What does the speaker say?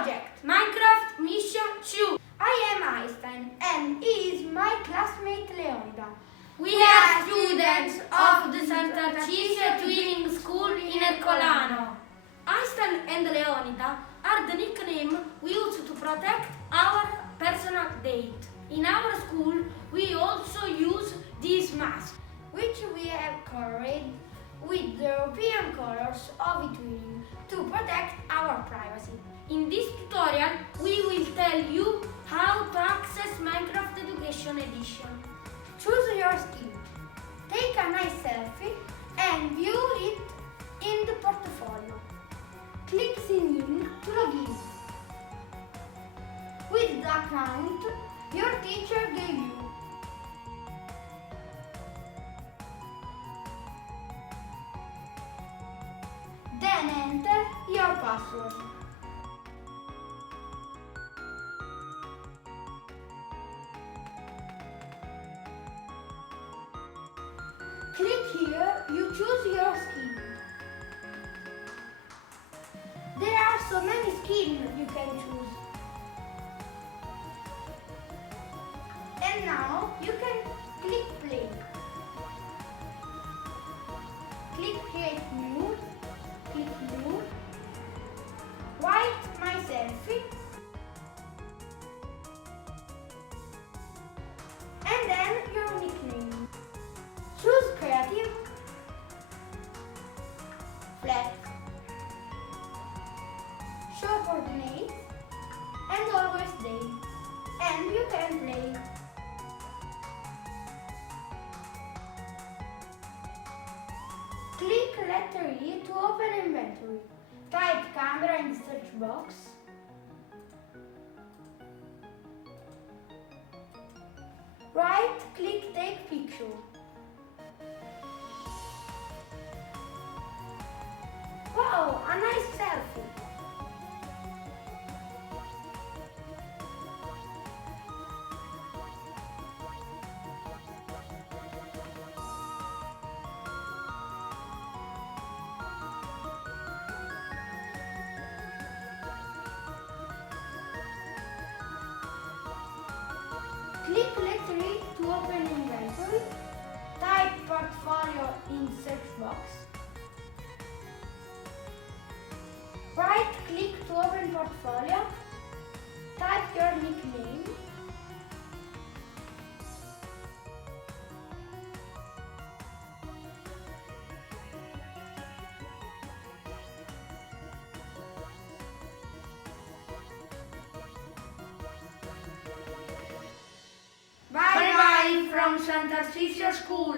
project Minecraft Mission 2. I am Einstein and he is my classmate Leonida. We are students of the Tarcisio eTwinning School in Ercolano. Einstein and Leonida are the nickname we use to protect our personal data. In our school, we also use this mask, which we have colored with the European colors of eTwinning to protect our privacy. In this tutorial, we will tell you how to access Minecraft Education Edition. Choose your skin, take a nice selfie and view it in the portfolio. Click Sign in to log in with the account your teacher gave you. Then enter your password. Click here, you choose your skin. There are so many skins you can choose. And now you can click play. Click create new. Click new. Write my selfie. And then your nickname. Choose creative, flat, show coordinates, and always day. And you can play. Click letter E to open inventory. Type camera in the search box. Right click take picture. Wow, a nice selfie. Click letter E to open inventory. Type portfolio in search box. Right click to open portfolio. Type your nickname. Bye bye from Tarcisio School.